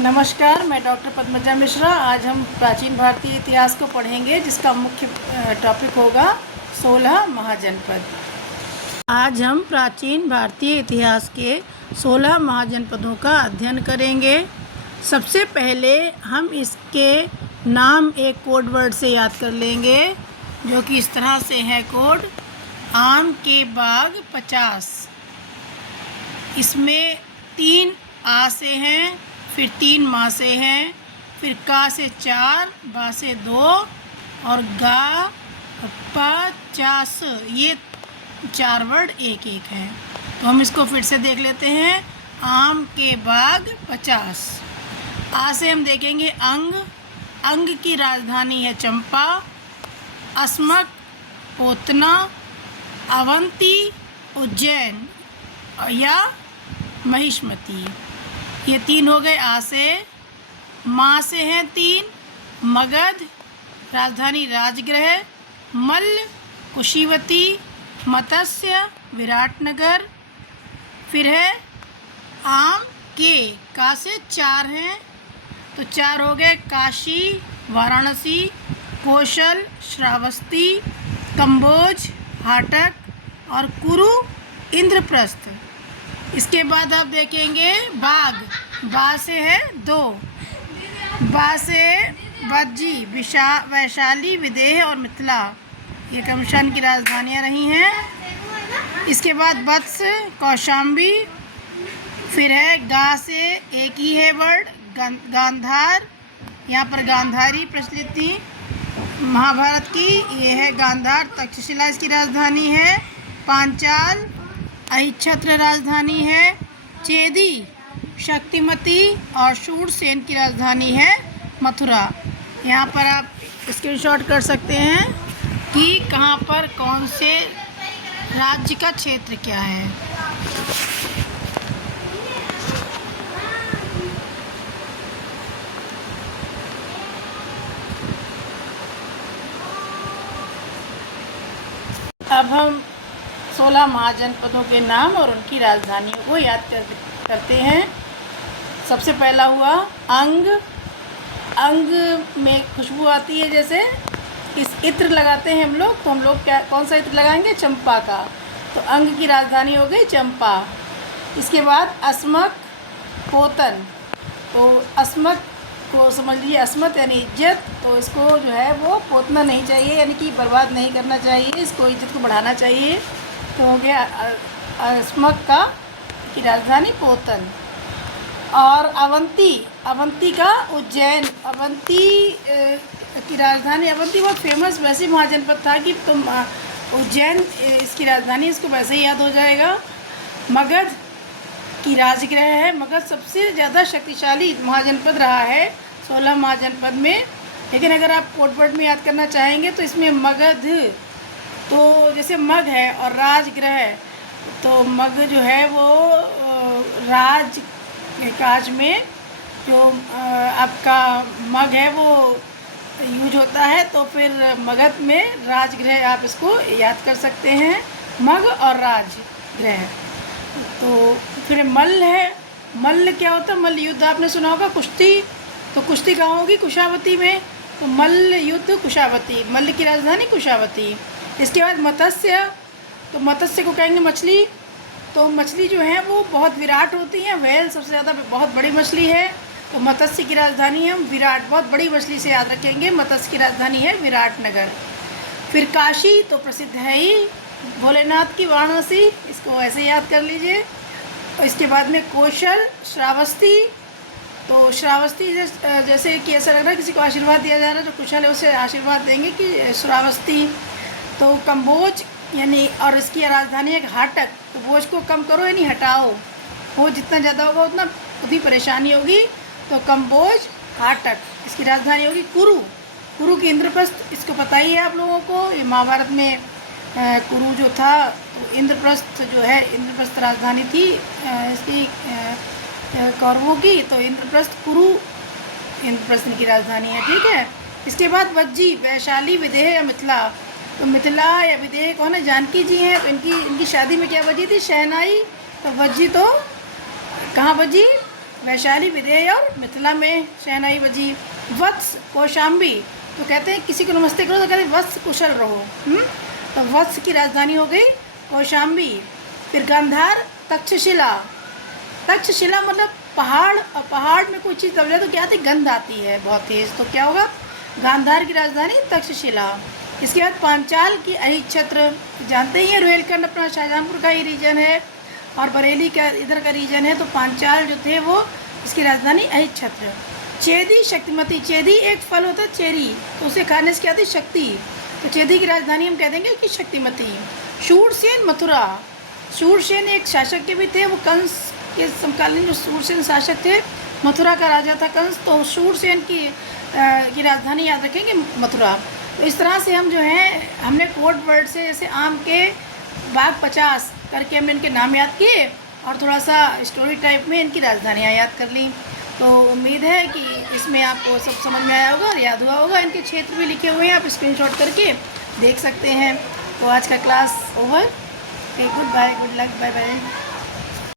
नमस्कार, मैं डॉक्टर पद्मजा मिश्रा। आज हम प्राचीन भारतीय इतिहास को पढ़ेंगे, जिसका मुख्य टॉपिक होगा 16 महाजनपद। आज हम प्राचीन भारतीय इतिहास के 16 महाजनपदों का अध्ययन करेंगे। सबसे पहले हम इसके नाम एक कोड वर्ड से याद कर लेंगे, जो कि इस तरह से है कोड: आम के बाग 50। इसमें 3 आ से हैं, फिर 3 माँ से हैं, फिर का से 4, बा से 2 और गा 50। ये 4 वर्ड एक एक हैं। तो हम इसको फिर से देख लेते हैं। आम के बाग 50। आ से हम देखेंगे अंग। अंग की राजधानी है चंपा। अस्मक पोतना, अवंती उज्जैन या महिष्मती। ये 3 हो गए आ से। माँ से हैं 3, मगध राजधानी राजगृह, मल्ल कुशीवती, मत्स्य विराटनगर। फिर है आम के। का से 4 हैं, तो 4 हो गए काशी वाराणसी, कौशल श्रावस्ती, कंबोज हाटक और कुरु इंद्रप्रस्थ। इसके बाद आप देखेंगे बाग। बा से है 2, बा से वज्जी वैशाली विदेह और मिथिला, ये कमशान की राजधानियाँ रही हैं। इसके बाद वत्स कौशाम्बी। फिर है गा से एक ही है वर्ड गांधार, यहाँ पर गांधारी प्रचलित थी महाभारत की। ये है गांधार, तक्षशिला इसकी राजधानी है। पांचाल अहिच्छत्र राजधानी है। चेदी शक्तिमती और शूरसेन की राजधानी है मथुरा। यहाँ पर आप स्क्रीनशॉट कर सकते हैं कि कहाँ पर कौन से राज्य का क्षेत्र क्या है। अब हम 16 महाजनपदों के नाम और उनकी राजधानियों को याद करते हैं। सबसे पहला हुआ अंग। अंग में खुशबू आती है, जैसे इस इत्र लगाते हैं हम लोग, तो हम लोग कौन सा इत्र लगाएंगे? चंपा का। तो अंग की राजधानी हो गई चंपा। इसके बाद अस्मक पोतन। तो अस्मक को समझ लीजिए, अस्मत यानी इज्जत। तो इसको जो है वो पोतना नहीं चाहिए, यानी कि बर्बाद नहीं करना चाहिए, इसको इज्जत को बढ़ाना चाहिए। तो हो गया अस्मक का की राजधानी पोतन। और अवंती, अवंती का उज्जैन। अवंती की राजधानी, अवंती बहुत फेमस वैसे महाजनपद था कि तुम उज्जैन इसकी राजधानी, इसको वैसे ही याद हो जाएगा। मगध की राजगृह है। मगध सबसे ज़्यादा शक्तिशाली महाजनपद रहा है 16 महाजनपद में। लेकिन अगर आप कोटवर्ड में याद करना चाहेंगे तो इसमें मगध, तो जैसे मग है और राजगृह, तो मग जो है वो राज काज में जो आपका मग है वो यूज होता है, तो फिर मगध में राजगृह आप इसको याद कर सकते हैं, मग और राजगृह। तो फिर मल्ल है। मल्ल क्या होता है? मल्ल युद्ध आपने सुना होगा, कुश्ती। तो कुश्ती कहाँ होगी? कुशावती में। तो मल्ल युद्ध कुशावती, मल्ल की राजधानी कुशावती। इसके बाद मत्स्य। तो मत्स्य को कहेंगे मछली। तो मछली जो है वो बहुत विराट होती हैं। व्हेल सबसे ज़्यादा बहुत बड़ी मछली है। तो मत्स्य की राजधानी हम विराट, बहुत बड़ी मछली से याद रखेंगे। मत्स्य की राजधानी है विराटनगर। फिर काशी तो प्रसिद्ध है ही, भोलेनाथ की वाराणसी, इसको ऐसे याद कर लीजिए। और इसके बाद में कौशल श्रावस्ती। तो श्रावस्ती जैसे कि ऐसा लग रहा है किसी को आशीर्वाद दिया जा रहा है, जो कुशल है उसे आशीर्वाद देंगे कि श्रावस्ती। तो कंबोज यानी, और इसकी राजधानी है हाटक। तो बोझ को कम करो यानी हटाओ, बोझ जितना ज़्यादा होगा उतना उतनी परेशानी होगी। तो कंबोज हाटक। इसकी राजधानी होगी कुरु। कुरु की इंद्रप्रस्थ, इसको पता ही है आप लोगों को, ये महाभारत में कुरु जो था, तो इंद्रप्रस्थ जो है, इंद्रप्रस्थ राजधानी थी इसकी कौरवों की। तो इंद्रप्रस्थ कुरु इंद्रप्रस्थ की राजधानी है, ठीक है। इसके बाद वज्जी वैशाली विदेह या मिथिला। तो मिथिला या विदेह कौन है? जानकी जी हैं। तो इनकी शादी में क्या बजी थी? शहनाई। तो वज्जी तो कहाँ बजी? वैशाली विदेह और मिथिला में शहनाई बजी। वत्स कौशाम्बी, तो कहते हैं किसी को नमस्ते करो तो कहते हैं वत्स कुशल रहो। तो वत्स की राजधानी हो गई कौशाम्बी। फिर गांधार तक्षशिला, तक्षशिला मतलब पहाड़, और पहाड़ में कोई चीज़ दब जाए तो क्या आती, गंध आती है बहुत तेज़, तो क्या होगा, गांधार की राजधानी तक्षशिला। इसके बाद पांचाल की अहिच्छत्र, जानते ही हैं रुहेलखंड अपना शाहजहाँपुर का ही रीजन है और बरेली का इधर का रीजन है, तो पांचाल जो थे वो इसकी राजधानी अहिच्छत्र। चेदी शक्तिमती, चेदी एक फल होता है चेरी, तो उसे खाने से क्या आती शक्ति, तो चेदी की राजधानी हम कह देंगे कि शक्तिमती। शूरसेन मथुरा, शूरसेन एक शासक के भी थे, वो कंस के समकालीन जो शूरसेन शासक थे, मथुरा का राजा था कंस, तो शूरसेन की राजधानी याद रखेंगे मथुरा। तो इस तरह से हम जो है हमने कोड वर्ड से जैसे आम के बाग 50 करके हमने इनके नाम याद किए और थोड़ा सा स्टोरी टाइप में इनकी राजधानियाँ याद कर ली। तो उम्मीद है कि इसमें आपको सब समझ में आया होगा और याद हुआ होगा। इनके क्षेत्र भी लिखे हुए हैं, आप स्क्रीनशॉट करके देख सकते हैं। तो आज का class over. Good bye, good luck, bye bye.